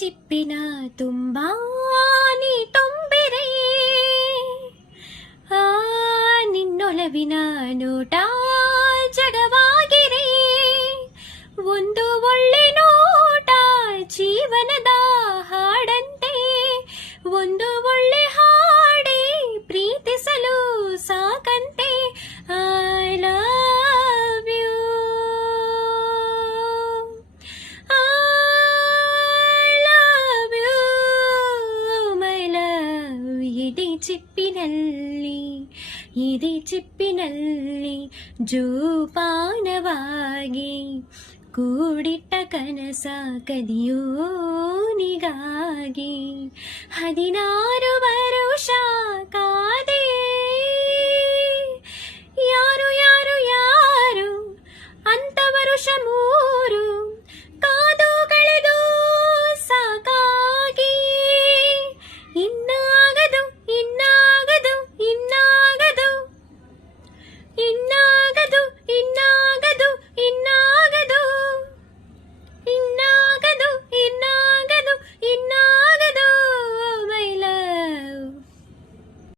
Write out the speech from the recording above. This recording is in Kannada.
ಚಿಪ್ಪಿನ ತುಂಬಾ ನೀ ತುಂಬಿರೆ ನಿನ್ನೊಲವಿನ ನೋಟ ಜಗವಾಗಿರೆ ಒಂದು ಒಳ್ಳೆ ನೋಟ ಜೀವನದ ಹಾಡಂತೆ ಒಂದು ಒಳ್ಳೆ ಹಾಡೆ ಪ್ರೀತಿಸಲು ಸಾಕಂತೆ I love you I love you my love ಇದೇ ಚಿಪ್ಪಿನಲ್ಲಿ ಜೋಪಾನವಾಗಿ ಕೂಡಿಟ್ಟ ಕನಸ ಕದಿಯೋನಿಗಾಗಿ 16 ವರುಷ ಕಾದೆ ಯಾರು ಯಾರು ಯಾರು ಅಂತ ವರುಷ 3 ಕಾದು ಕಳೆದು ಸಾಕಾಗಿ ಇನ್ನಾಗದು ಇನ್ನಾಗದು ಇನ್ನಾಗದು ಇನ್ನಾಗದು ಇನ್ನ